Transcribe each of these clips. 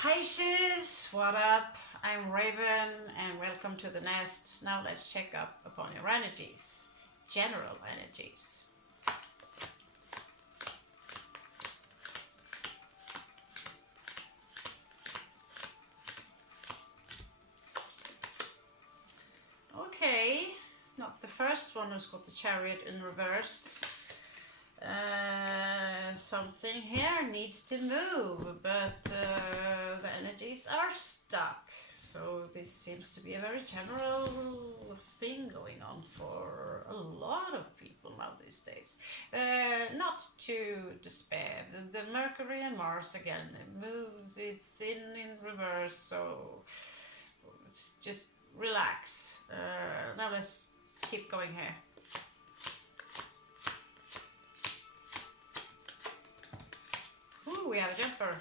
Pisces, what up? I'm Raven and welcome to the nest. Now let's check up upon your energies, general energies. Okay, not the first one who's got the Chariot in reversed. Something here needs to move, but the energies are stuck. So this seems to be a very general thing going on for a lot of people now these days. Not to despair. The Mercury and Mars again, it moves, it's in reverse, so just relax. Now let's keep going here. Ooh, we have a jumper.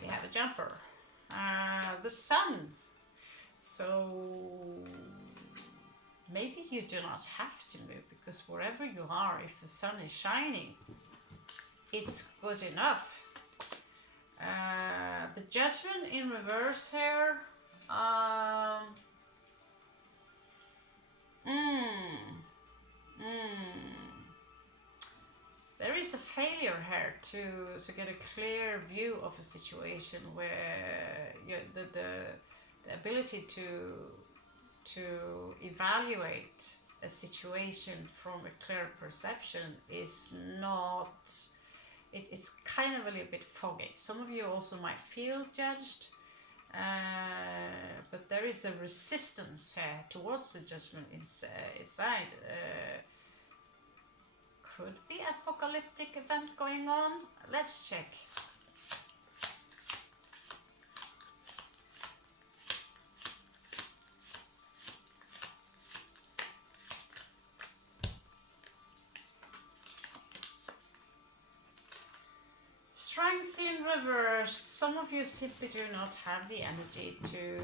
We have a jumper. The sun. So maybe you do not have to move, because wherever you are, if the sun is shining, it's good enough. The Judgment in reverse here. There is a failure here to get a clear view of a situation where the ability to evaluate a situation from a clear perception is not, it's kind of a little bit foggy. Some of you also might feel judged, but there is a resistance here towards the judgment inside. Could be apocalyptic event going on. Let's check. Strength in reverse. Some of you simply do not have the energy to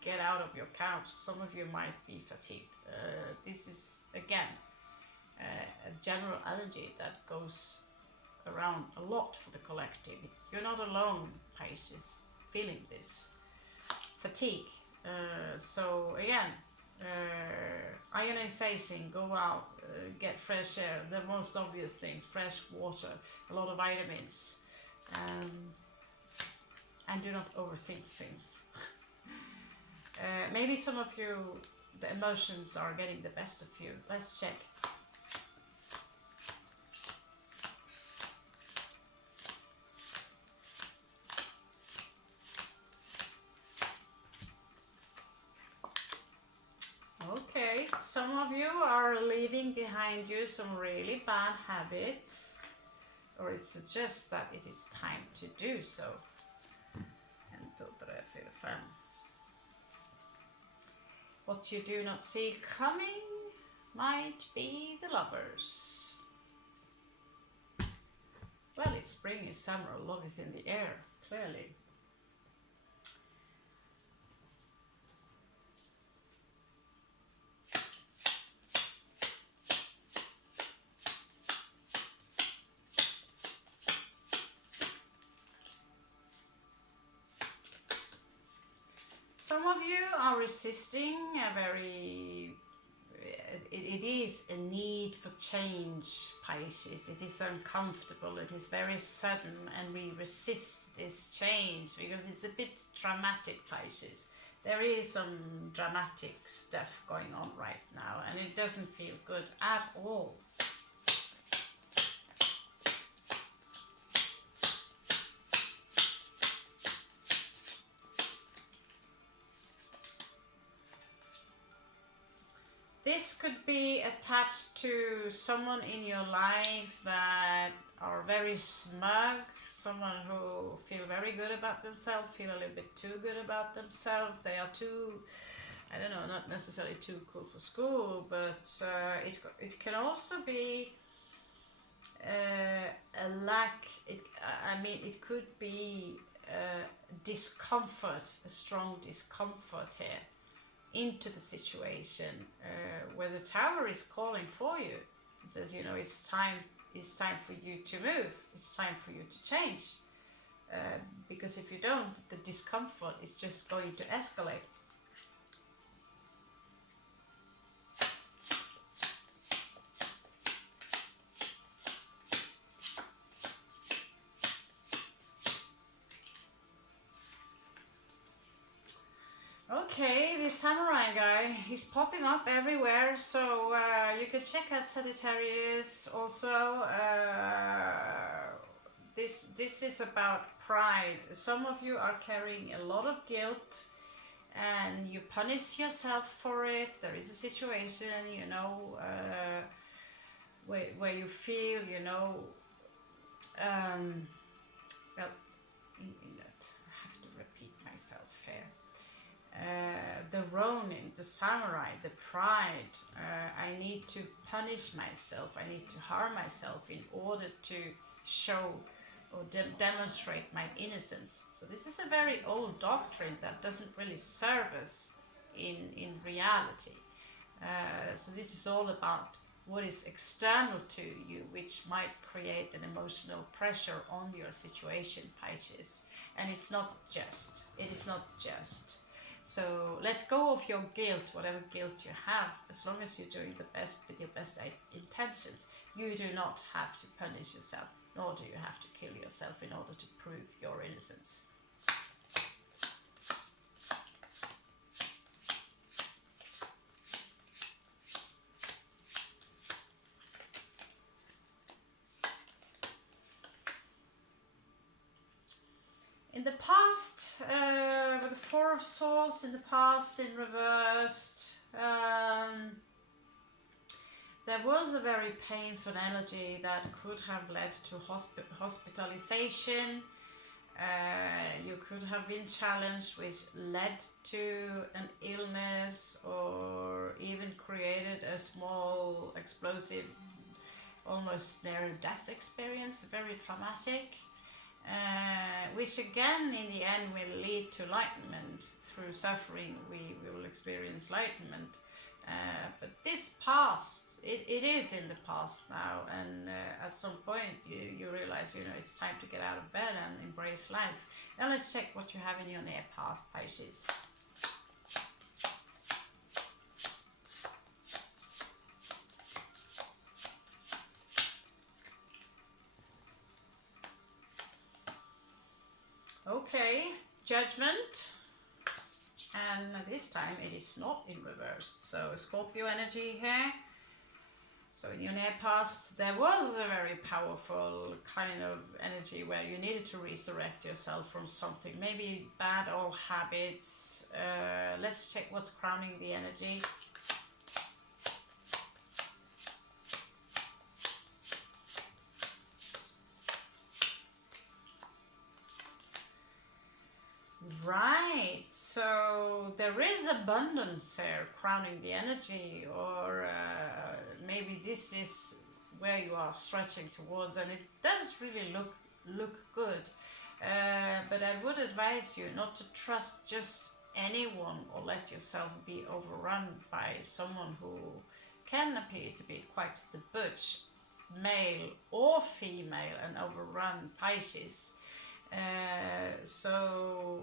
get out of your couch. Some of you might be fatigued. This is again a general energy that goes around a lot for the collective. You're not alone, Pisces, feeling this fatigue. So again, ionization, go out, get fresh air, the most obvious things, fresh water, a lot of vitamins, and do not overthink things. Maybe some of you, the emotions are getting the best of you. Let's check. Okay, some of you are leaving behind you some really bad habits, or it suggests that it is time to do so. 1, 2, 3, 4, 5. What you do not see coming might be the Lovers. Well, it's spring, it's summer, love is in the air, clearly. Some of you are resisting a very, it is a need for change, Pisces. It is uncomfortable, it is very sudden, and we resist this change because it's a bit dramatic, Pisces. There is some dramatic stuff going on right now, and it doesn't feel good at all. This could be attached to someone in your life that are very smug, someone who feel very good about themselves, feel a little bit too good about themselves. They are too, I don't know, not necessarily too cool for school, but it can also be a lack, it could be discomfort, a strong discomfort here into the situation where the Tower is calling for you. It says, you know, it's time it's time for you to move. It's time for you to change. Because if you don't, the discomfort is just going to escalate. Okay, this samurai guy, he's popping up everywhere, so you can check out Sagittarius also. This is about pride. Some of you are carrying a lot of guilt and you punish yourself for it. There is a situation, you know, where you feel, you know, well, I have to repeat myself here. The Ronin, the samurai, the pride. I need to punish myself. I need to harm myself in order to show or demonstrate my innocence. So this is a very old doctrine that doesn't really serve us in reality. So this is all about what is external to you, which might create an emotional pressure on your situation, Pisces. And it's not just. It is not just. So let go of your guilt, whatever guilt you have, as long as you're doing the best with your best intentions. You do not have to punish yourself, nor do you have to kill yourself in order to prove your innocence. In the past, with the Four of Swords in the past in reversed, there was a very painful energy that could have led to hospitalization. You could have been challenged, which led to an illness or even created a small explosive, almost near death experience, very traumatic. Which again in the end will lead to enlightenment. Through suffering we will experience enlightenment. But this past, it is in the past now, and at some point you realize, you know, it's time to get out of bed and embrace life. Now let's check what you have in your near past, Pisces. Okay, Judgment, and this time it is not in reversed, so Scorpio energy here. So in your near past there was a very powerful kind of energy where you needed to resurrect yourself from something, maybe bad old habits. Let's check what's crowning the energy. Right, so there is abundance here crowning the energy, or maybe this is where you are stretching towards, and it does really look good. But I would advise you not to trust just anyone or let yourself be overrun by someone who can appear to be quite the butch, male or female, and overrun Pisces. So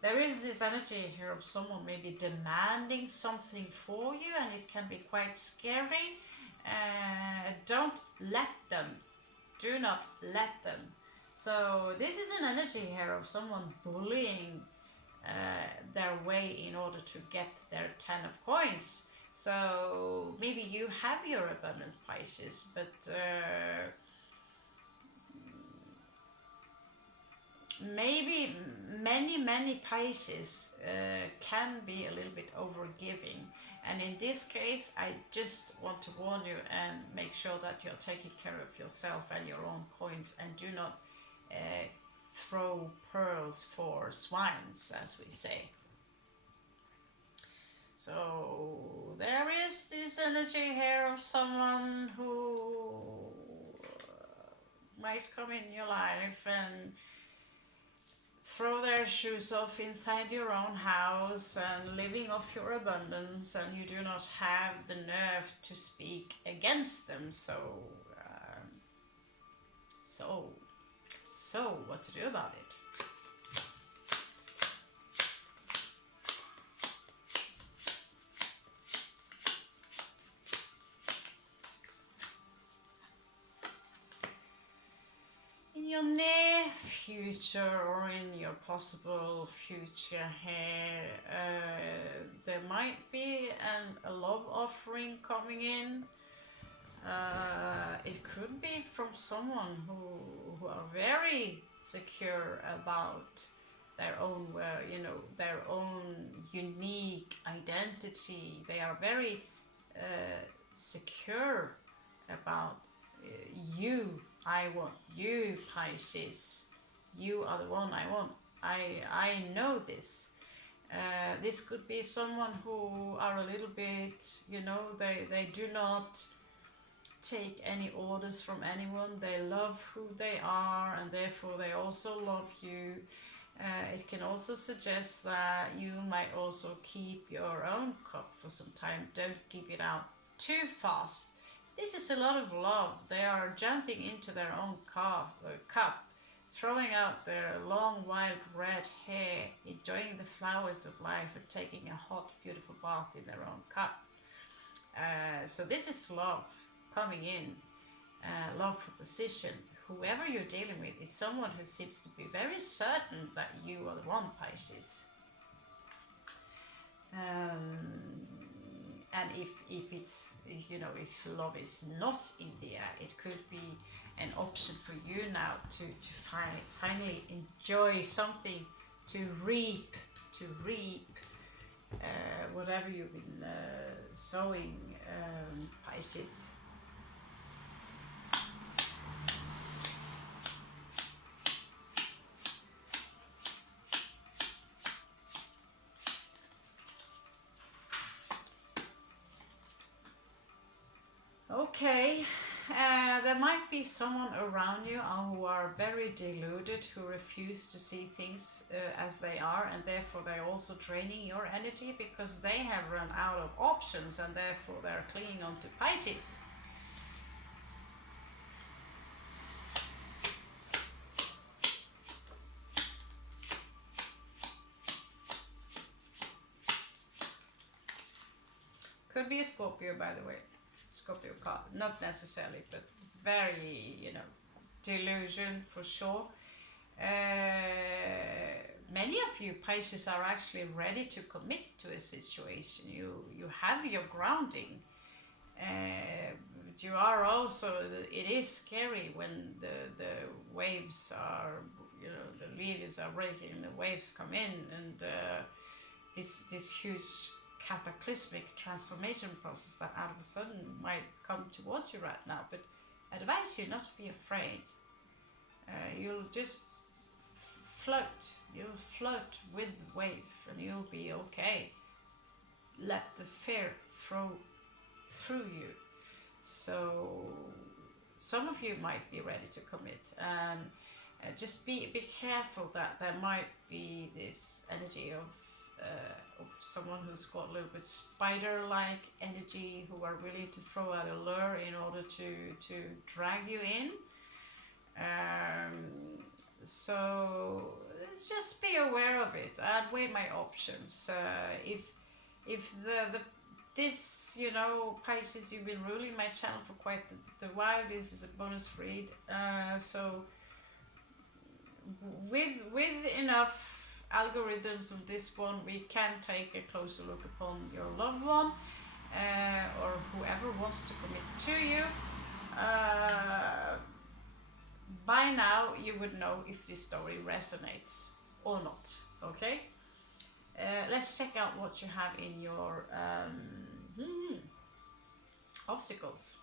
there is this energy here of someone maybe demanding something for you, and it can be quite scary. Don't let them. Do not let them. So this is an energy here of someone bullying their way in order to get their 10 of coins. So maybe you have your abundance, Pisces, but maybe many Pisces can be a little bit overgiving, and in this case I just want to warn you and make sure that you're taking care of yourself and your own coins, and do not throw pearls for swines, as we say. So there is this energy here of someone who might come in your life and throw their shoes off inside your own house and living off your abundance, and you do not have the nerve to speak against them. So So, what to do about it? In your near future or in your possible future here, there might be a love offering coming in. It could be from someone who are very secure about their own, their own unique identity. They are very secure about you. I want you, Pisces. You are the one I want. I know this. This could be someone who are a little bit, they do not take any orders from anyone. They love who they are, and therefore they also love you. It can also suggest that you might also keep your own cup for some time. Don't give it out too fast. This is a lot of love. They are jumping into their own cup, throwing out their long wild red hair, enjoying the flowers of life, and taking a hot beautiful bath in their own cup. So this is love coming in, love proposition. Whoever you're dealing with is someone who seems to be very certain that you are the one, Pisces. And if it's, if love is not in the air, it could be an option for you now to finally enjoy something, to reap whatever you've been sowing, Pisces. Okay, there might be someone around you who are very deluded, who refuse to see things as they are, and therefore they're also draining your energy because they have run out of options and therefore they're clinging on to Pisces. Could be a Scorpio, by the way. Scorpio card, not necessarily, but it's very, delusion for sure. Many of you Pisces are actually ready to commit to a situation. You have your grounding. But you are also, it is scary when the waves are, the leaves are breaking, the waves come in, and this huge cataclysmic transformation process that out of a sudden might come towards you right now. But I advise you not to be afraid. You'll just float. You'll float with the wave and you'll be okay. Let the fear throw through you. So some of you might be ready to commit, and just be careful that there might be this energy of someone who's got a little bit spider-like energy, who are willing to throw out a lure in order to drag you in. So just be aware of it. I'd weigh my options. If this, Pisces, you've been ruling my channel for quite the while. This is a bonus read. So with enough algorithms of this one, we can take a closer look upon your loved one, or whoever wants to commit to you. By now you would know if this story resonates or not. Okay, let's check out what you have in your obstacles.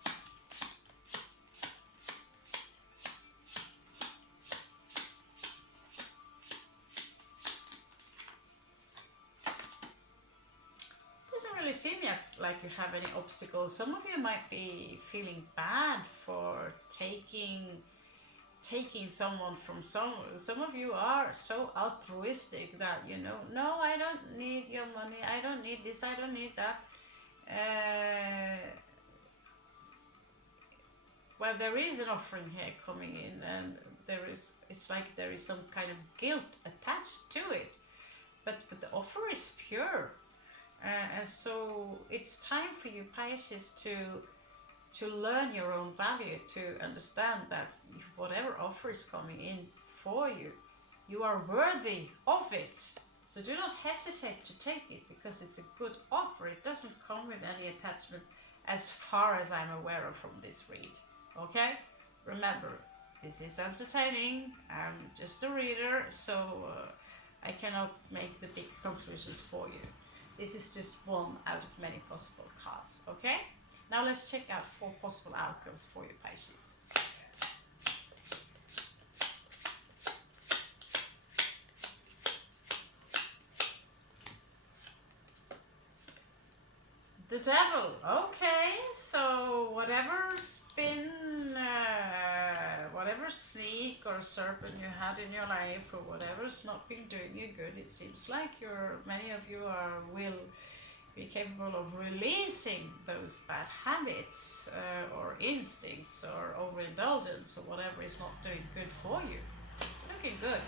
Really seem like you have any obstacles. Some of you might be feeling bad for taking someone from someone. Some of you are so altruistic that no, I don't need your money, I don't need this, I don't need that. Well, there is an offering here coming in, and it's like there is some kind of guilt attached to it. But the offer is pure. And so it's time for you, Pisces, to learn your own value, to understand that whatever offer is coming in for you, you are worthy of it. So do not hesitate to take it, because it's a good offer. It doesn't come with any attachment as far as I'm aware of from this read. Okay? Remember, this is entertaining. I'm just a reader, so I cannot make the big conclusions for you. This is just one out of many possible cards. Okay? Now let's check out 4 possible outcomes for you, Pisces. The Devil. Okay, so whatever's been, whatever snake or serpent you had in your life, or whatever's not been doing you good, it seems like many of you will be capable of releasing those bad habits or instincts or overindulgence or whatever is not doing good for you. Looking good.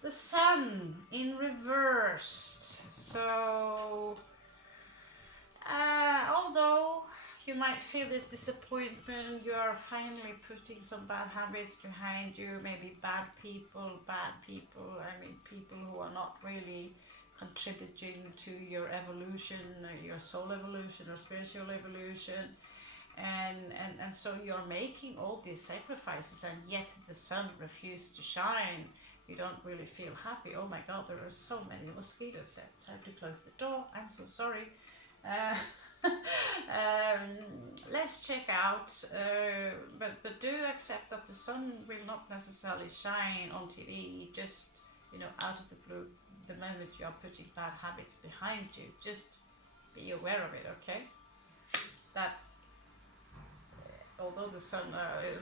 The Sun in reversed. So although you might feel this disappointment, you are finally putting some bad habits behind you, maybe bad people, I mean people who are not really contributing to your evolution, your soul evolution or spiritual evolution. And so you're making all these sacrifices, and yet the sun refused to shine. You don't really feel happy. Oh my God, there are so many mosquitoes there. Time to close the door. I'm so sorry. Let's check out, but do accept that the sun will not necessarily shine on TV, just, you know, out of the blue, the moment you are putting bad habits behind you. Just be aware of it, okay? That although the sun,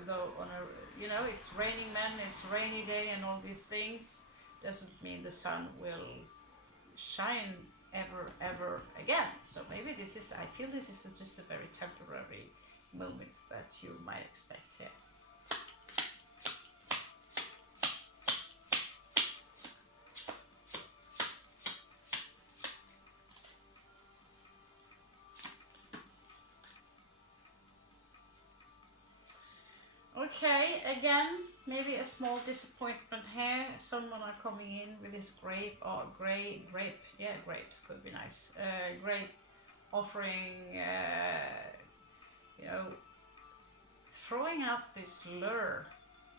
though on a, you know, it's raining men, it's rainy day and all these things, doesn't mean the sun will shine ever again. So maybe this is, I feel this is just a very temporary moment that you might expect here. Okay, again, maybe a small disappointment here. Someone are coming in with this grape, or grape, yeah, grapes could be nice. Grape offering, you know, throwing out this lure,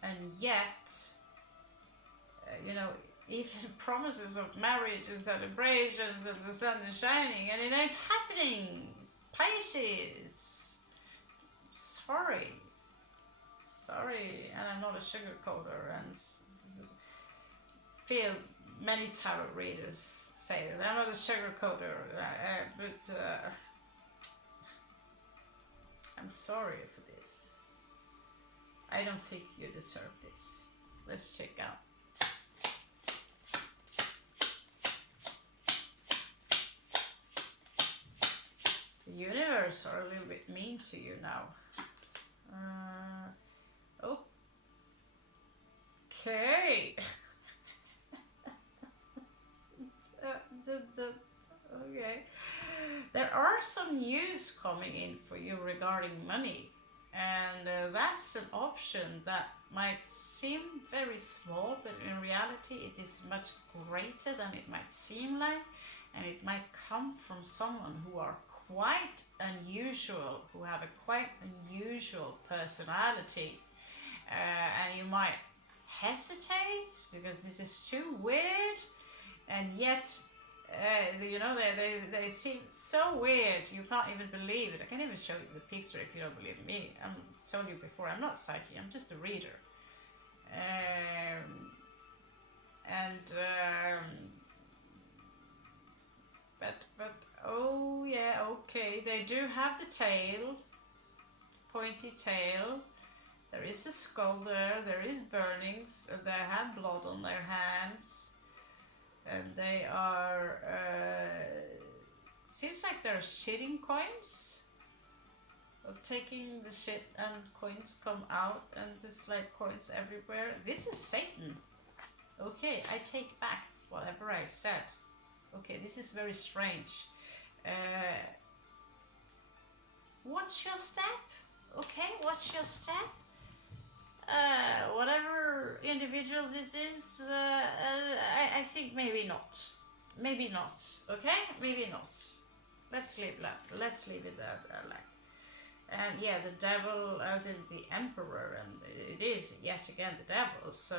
and yet, you know, even promises of marriage and celebrations and the sun is shining, and it ain't happening. Pisces, sorry, and I'm not a sugarcoater, and feel many tarot readers say that I'm not a sugarcoater, but I'm sorry for this. I don't think you deserve this. Let's check out. The universe are a little bit mean to you now. Okay. Okay. There are some news coming in for you regarding money, and that's an option that might seem very small, but in reality it is much greater than it might seem like, and it might come from someone who are quite unusual, who have a quite unusual personality, and you might hesitate because this is too weird, and yet you know, they seem so weird you can't even believe it. I can even show you the picture if you don't believe me. I've told you before, I'm not psychic, I'm just a reader. But oh yeah, okay, they do have the tail, pointy tail. There is a skull there, there is burnings, and they have blood on their hands. And they are, seems like they're shitting coins. Or taking the shit and coins come out and there's like coins everywhere. This is Satan. Okay, I take back whatever I said. Okay, this is very strange. Watch your step. Okay, watch your step. Whatever individual this is, I think maybe not. Maybe not. Okay, maybe not. Let's leave that. Let's leave it like. And yeah, the devil, as in the emperor, and it is yet again the devil. So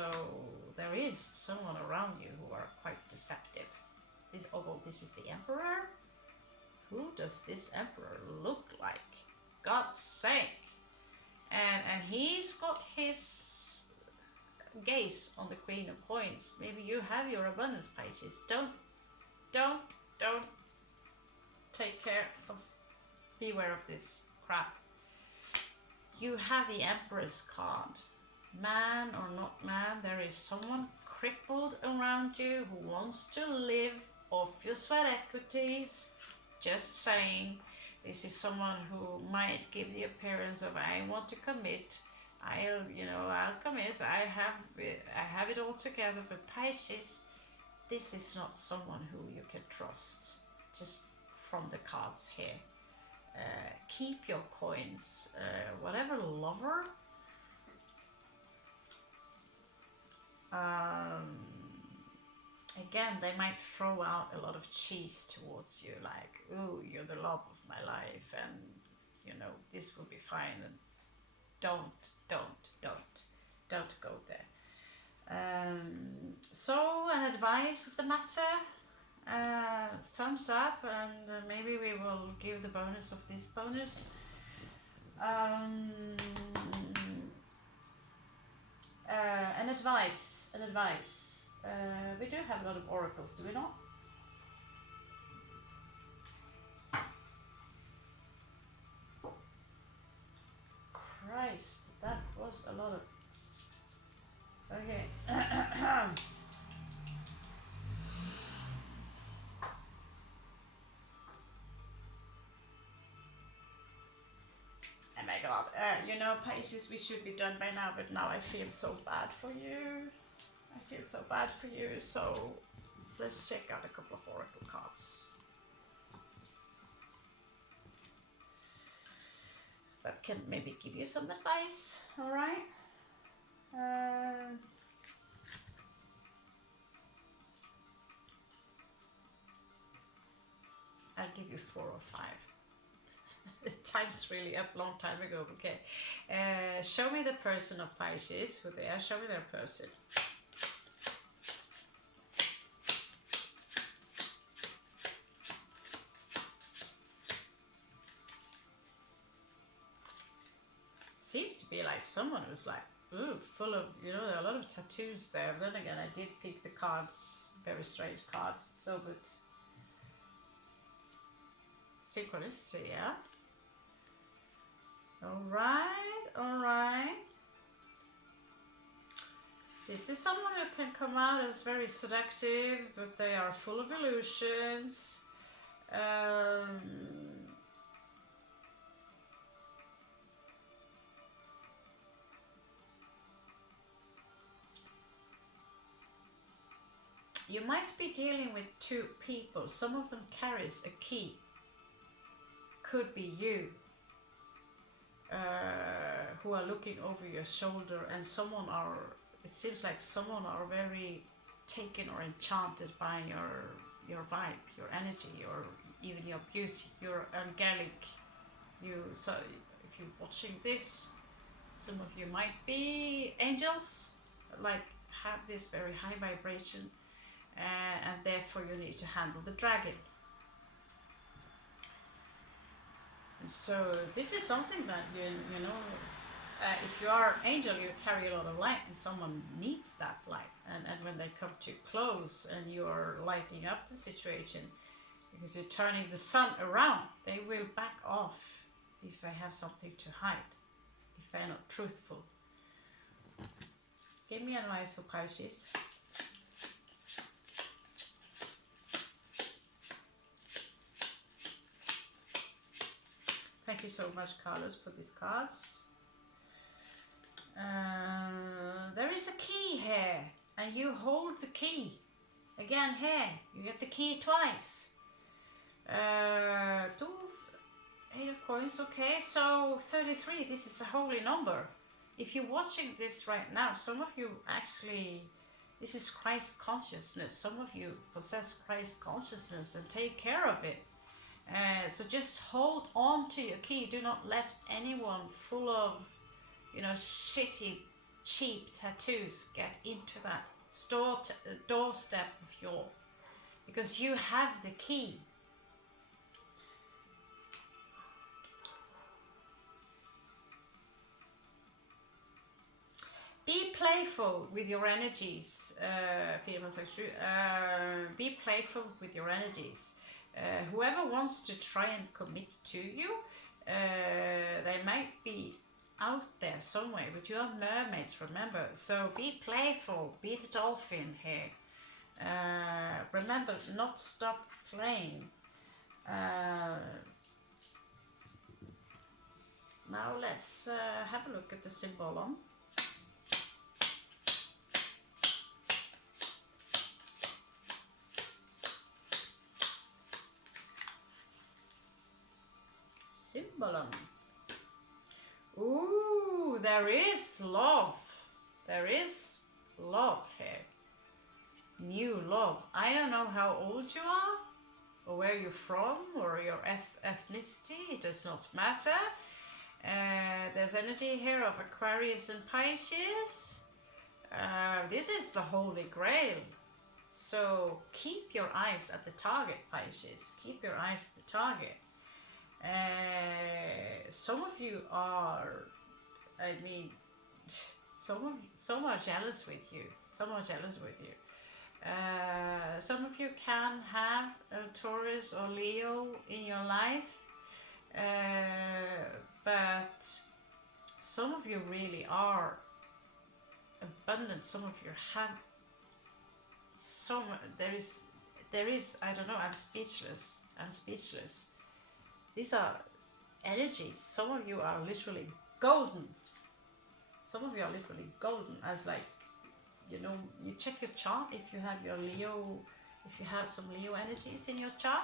there is someone around you who are quite deceptive. Although this is the emperor, who does this emperor look like? God's sake! And he's got his gaze on the Queen of Coins. Maybe you have your abundance, Pisces. Don't take care of. Beware of this crap. You have the Empress card. Man or not man, there is someone crippled around you who wants to live off your sweat equities. Just saying, this is someone who might give the appearance of I want to commit. I'll commit. I have it all together. But Pisces, this is not someone who you can trust. Just from the cards here. Keep your coins. Whatever lover. Again, they might throw out a lot of cheese towards you, like, "Ooh, you're the love of my life, and this will be fine." And don't go there. So, an advice of the matter. Thumbs up, and maybe we will give the bonus of this bonus. An advice. We do have a lot of oracles, do we not? Christ, that was a lot of... Okay. Oh my god, Pisces, we should be done by now, but now I feel so bad for you. So let's check out a couple of oracle cards. That can maybe give you some advice, alright? I'll give you 4 or 5. Time's really up, long time ago. Okay, show me the person of Pisces. Who they are? Show me their person. Seemed to be like someone who's like, ooh, full of, there are a lot of tattoos there. But then again, I did pick the cards, very strange cards. So, but synchronicity, yeah. Alright. This is someone who can come out as very seductive, but they are full of illusions. You might be dealing with 2 people. Some of them carries a key. Could be you. Who are looking over your shoulder, and it seems like someone are very taken or enchanted by your vibe, your energy, even your beauty, your angelic. So if you're watching this, some of you might be angels, like have this very high vibration, and therefore you need to handle the dragon. And so this is something that if you are angel, you carry a lot of light, and someone needs that light. And when they come too close and you're lighting up the situation, because you're turning the sun around, they will back off if they have something to hide, if they're not truthful. Give me advice for Pisces. Thank you so much, Carlos, for these cards. There is a key here, and you hold the key. Again here, you get the key twice. Two, 8 of coins, okay, so 33, this is a holy number. If you're watching this right now, some of you actually, this is Christ consciousness. Some of you possess Christ consciousness and take care of it. So just hold on to your key. Do not let anyone full of, you know, shitty, cheap tattoos get into that doorstep of your, because you have the key. Be playful with your energies, be playful with your energies. Whoever wants to try and commit to you, they might be out there somewhere, but you are mermaids, remember. So be playful, be the dolphin here. Remember, not stop playing. Now let's have a look at the symbolon. Symbolon. Ooh, there is love. There is love here. New love. I don't know how old you are, or where you're from, or your ethnicity. It does not matter. There's energy here of Aquarius and Pisces. This is the Holy Grail. So keep your eyes at the target, Pisces. Keep your eyes at the target. Some of you are, I mean, some are jealous with you. Some are jealous with you. Some of you can have a Taurus or Leo in your life, but some of you really are abundant. Some of you have so much. There is, I don't know, I'm speechless. These are energies. Some of you are literally golden. Some of you are literally golden. As like, you know, you check your chart if you have your Leo, if you have some Leo energies in your chart.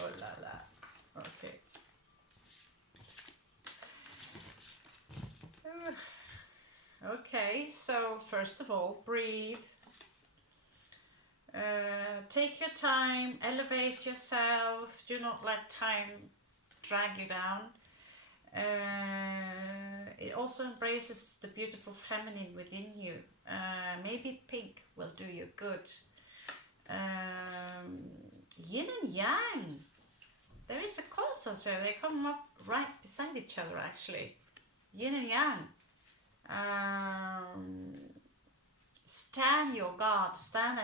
Oh la la. Okay. Okay, so first of all, breathe. Take your time, elevate yourself, do not let time drag you down. It also embraces the beautiful feminine within you. Maybe pink will do you good. Yin and yang. There is a consort, so they come up right beside each other actually. Yin and yang. Stand your guard, stand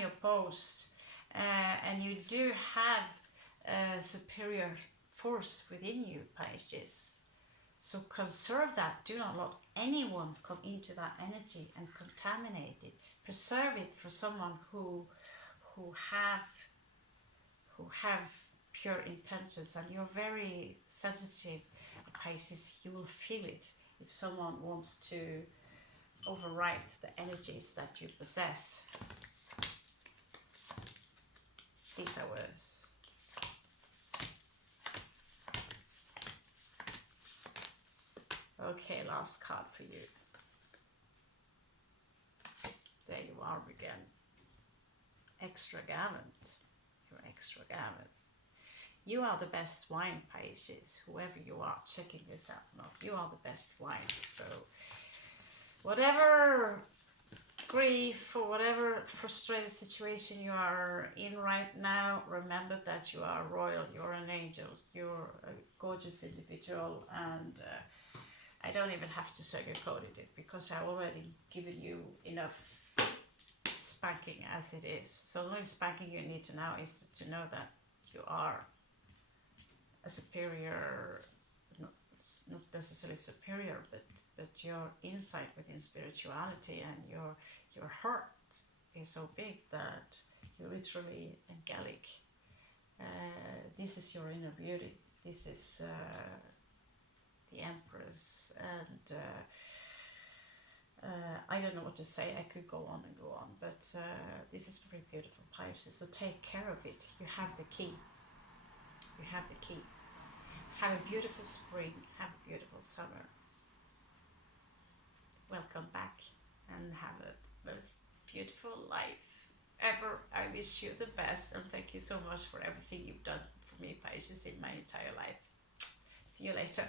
your post, and you do have a superior force within you, Pisces. So conserve that. Do not let anyone come into that energy and contaminate it. Preserve it for someone who have pure intentions, and you're very sensitive, Pisces. You will feel it if someone wants to override the energies that you possess. These are words. Okay, last card for you. There you are again. Extravagant. You're extravagant. You are the best wine, Pisces. Whoever you are, checking this out now. You are the best wine. So whatever grief or whatever frustrated situation you are in right now, remember that you are royal, you're an angel, you're a gorgeous individual, and I don't even have to sugarcoat it because I've already given you enough space spanking as it is. So the only spanking you need to know is to know that you are a superior, not necessarily superior, but your insight within spirituality and your heart is so big that you're literally angelic. This is your inner beauty. This is the Empress, and I don't know what to say. I could go on and go on, but this is very beautiful, Pisces. So take care of it. You have the key. You have the key. Have a beautiful spring. Have a beautiful summer. Welcome back and have a most beautiful life ever. I wish you the best, and thank you so much for everything you've done for me, Pisces, in my entire life. See you later.